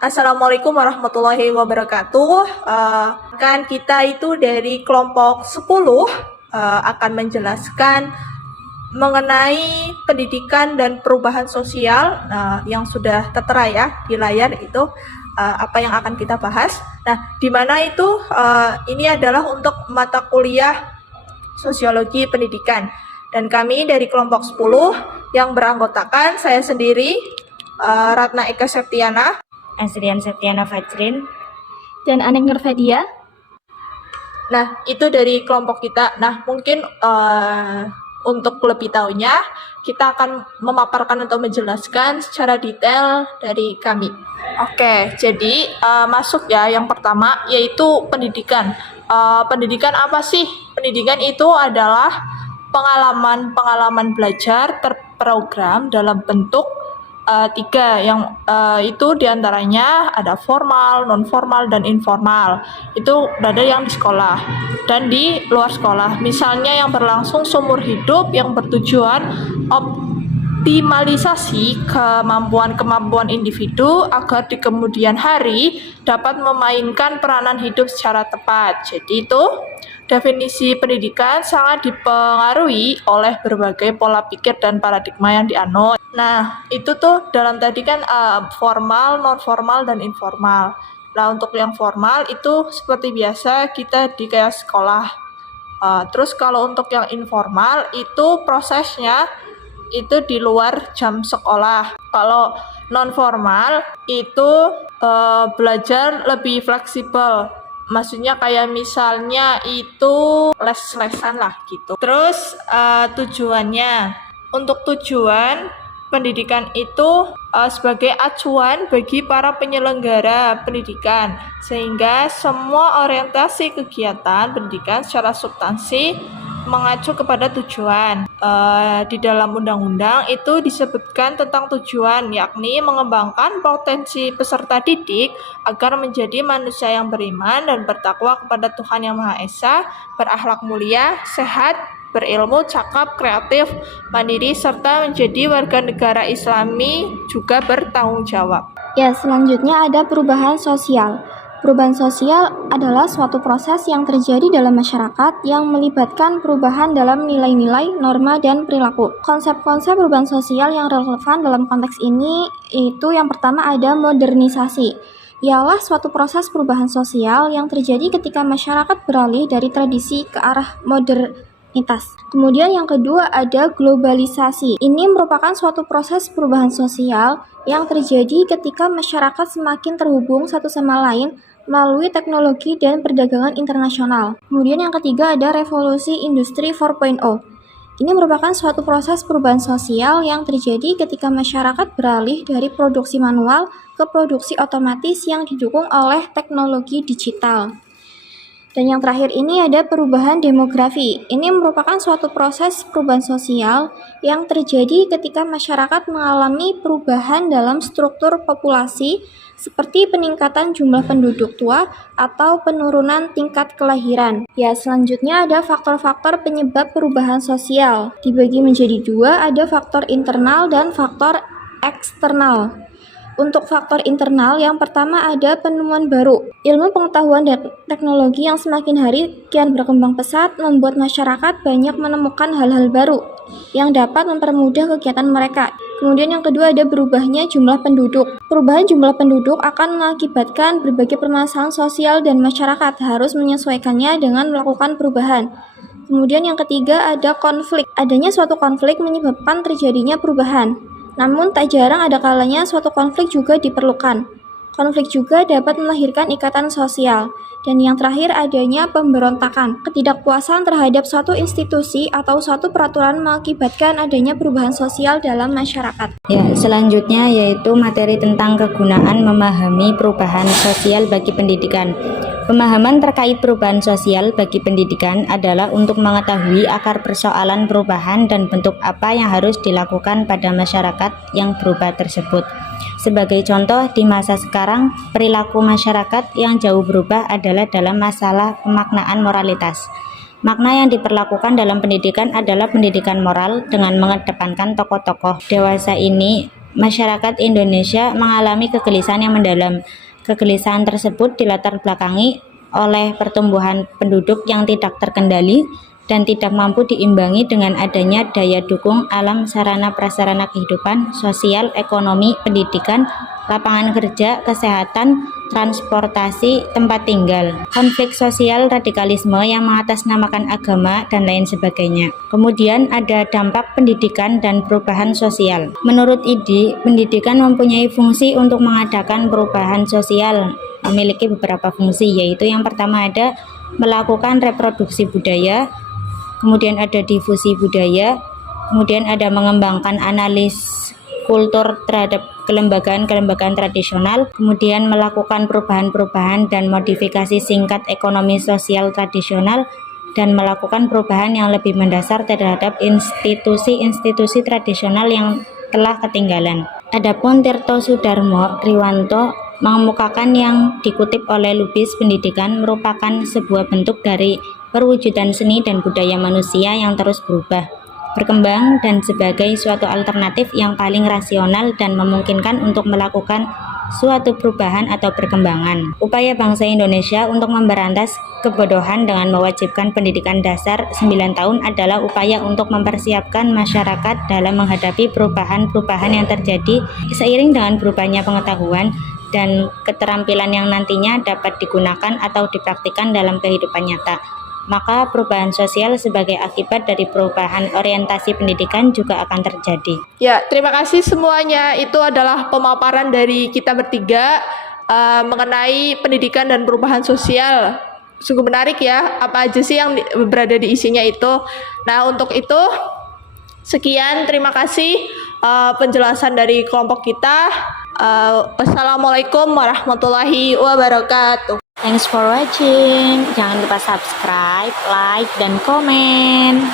Assalamualaikum warahmatullahi wabarakatuh. Kan kita itu dari kelompok 10 akan menjelaskan mengenai pendidikan dan perubahan sosial yang sudah tertera ya di layar itu apa yang akan kita bahas. Nah, di mana itu ini adalah untuk mata kuliah Sosiologi Pendidikan. Dan kami dari kelompok 10 yang beranggotakan saya sendiri, Ratna Eka Septiana, Asrian Septiana Fajrin, dan Anek Nurfadia. Nah, itu dari kelompok kita. Nah, mungkin untuk lebih tahunya, kita akan memaparkan atau menjelaskan secara detail dari kami. Oke, jadi masuk ya yang pertama, yaitu pendidikan. Pendidikan apa sih? Pendidikan itu adalah pengalaman belajar terprogram dalam bentuk 3 yang itu diantaranya ada formal, non formal, dan informal. Itu berada yang di sekolah dan di luar sekolah. Misalnya yang berlangsung seumur hidup yang bertujuan optimalisasi kemampuan individu agar di kemudian hari dapat memainkan peranan hidup secara tepat. Jadi itu definisi pendidikan sangat dipengaruhi oleh berbagai pola pikir dan paradigma yang dianut. Nah, itu tuh dalam tadi kan formal, non formal, dan informal. Nah, untuk yang formal itu seperti biasa kita di kayak sekolah. Terus kalau untuk yang informal itu prosesnya itu di luar jam sekolah. Kalau non formal itu belajar lebih fleksibel. Maksudnya kayak misalnya itu les-lesan lah gitu. Terus tujuannya, untuk tujuan pendidikan itu sebagai acuan bagi para penyelenggara pendidikan, sehingga semua orientasi kegiatan pendidikan secara substansi mengacu kepada tujuan. Di dalam undang-undang itu disebutkan tentang tujuan, yakni mengembangkan potensi peserta didik agar menjadi manusia yang beriman dan bertakwa kepada Tuhan Yang Maha Esa, berakhlak mulia, sehat, berilmu, cakap, kreatif, mandiri, serta menjadi warga negara Islami juga bertanggung jawab. Ya, selanjutnya ada perubahan sosial. Perubahan sosial adalah suatu proses yang terjadi dalam masyarakat yang melibatkan perubahan dalam nilai-nilai, norma, dan perilaku. Konsep-konsep perubahan sosial yang relevan dalam konteks ini itu yang pertama ada modernisasi. Ialah suatu proses perubahan sosial yang terjadi ketika masyarakat beralih dari tradisi ke arah modernitas. Kemudian yang kedua ada globalisasi. Ini merupakan suatu proses perubahan sosial yang terjadi ketika masyarakat semakin terhubung satu sama lain melalui teknologi dan perdagangan internasional. Kemudian yang ketiga ada revolusi industri 4.0. Ini merupakan suatu proses perubahan sosial yang terjadi ketika masyarakat beralih dari produksi manual ke produksi otomatis yang didukung oleh teknologi digital. Dan yang terakhir ini ada perubahan demografi. Ini merupakan suatu proses perubahan sosial yang terjadi ketika masyarakat mengalami perubahan dalam struktur populasi seperti peningkatan jumlah penduduk tua atau penurunan tingkat kelahiran. Ya, selanjutnya ada faktor-faktor penyebab perubahan sosial. Dibagi menjadi 2, ada faktor internal dan faktor eksternal. Untuk faktor internal, yang pertama ada penemuan baru. Ilmu pengetahuan dan teknologi yang semakin hari kian berkembang pesat membuat masyarakat banyak menemukan hal-hal baru yang dapat mempermudah kegiatan mereka. Kemudian yang kedua ada berubahnya jumlah penduduk. Perubahan jumlah penduduk akan mengakibatkan berbagai permasalahan sosial dan masyarakat harus menyesuaikannya dengan melakukan perubahan. Kemudian yang ketiga ada konflik. Adanya suatu konflik menyebabkan terjadinya perubahan. Namun tak jarang ada kalanya suatu konflik juga diperlukan. Konflik juga dapat melahirkan ikatan sosial. Dan yang terakhir adanya pemberontakan. Ketidakpuasan terhadap suatu institusi atau suatu peraturan mengakibatkan adanya perubahan sosial dalam masyarakat. Ya, selanjutnya yaitu materi tentang kegunaan memahami perubahan sosial bagi pendidikan. Pemahaman terkait perubahan sosial bagi pendidikan adalah untuk mengetahui akar persoalan perubahan dan bentuk apa yang harus dilakukan pada masyarakat yang berubah tersebut. Sebagai contoh, di masa sekarang, perilaku masyarakat yang jauh berubah adalah dalam masalah pemaknaan moralitas. Makna yang diperlakukan dalam pendidikan adalah pendidikan moral dengan mengedepankan tokoh-tokoh dewasa ini. Masyarakat Indonesia mengalami kegelisahan yang mendalam. Kegelisahan tersebut dilatar belakangi oleh pertumbuhan penduduk yang tidak terkendali dan tidak mampu diimbangi dengan adanya daya dukung alam sarana prasarana kehidupan, sosial, ekonomi, pendidikan, lapangan kerja, kesehatan, transportasi, tempat tinggal, konflik sosial, radikalisme yang mengatasnamakan agama, dan lain sebagainya. Kemudian ada dampak pendidikan dan perubahan sosial. Menurut IDI, pendidikan mempunyai fungsi untuk mengadakan perubahan sosial, memiliki beberapa fungsi, yaitu yang pertama ada melakukan reproduksi budaya, kemudian ada difusi budaya, kemudian ada mengembangkan analis kultur terhadap kelembagaan-kelembagaan tradisional, kemudian melakukan perubahan-perubahan dan modifikasi singkat ekonomi sosial tradisional, dan melakukan perubahan yang lebih mendasar terhadap institusi-institusi tradisional yang telah ketinggalan. Adapun Tirto Sudarmo Riwanto mengemukakan yang dikutip oleh Lubis pendidikan merupakan sebuah bentuk dari perwujudan seni dan budaya manusia yang terus berubah, berkembang, dan sebagai suatu alternatif yang paling rasional dan memungkinkan untuk melakukan suatu perubahan atau perkembangan. Upaya bangsa Indonesia untuk memberantas kebodohan dengan mewajibkan pendidikan dasar 9 tahun adalah upaya untuk mempersiapkan masyarakat dalam menghadapi perubahan-perubahan yang terjadi seiring dengan berubahnya pengetahuan dan keterampilan yang nantinya dapat digunakan atau dipraktikkan dalam kehidupan nyata. Maka perubahan sosial sebagai akibat dari perubahan orientasi pendidikan juga akan terjadi. Ya, terima kasih semuanya. Itu adalah pemaparan dari kita bertiga mengenai pendidikan dan perubahan sosial. Sungguh menarik ya, apa aja sih yang berada di isinya itu. Nah, untuk itu, sekian, terima kasih penjelasan dari kelompok kita. Wassalamualaikum warahmatullahi wabarakatuh. Thanks for watching. Jangan lupa subscribe, like, dan komen.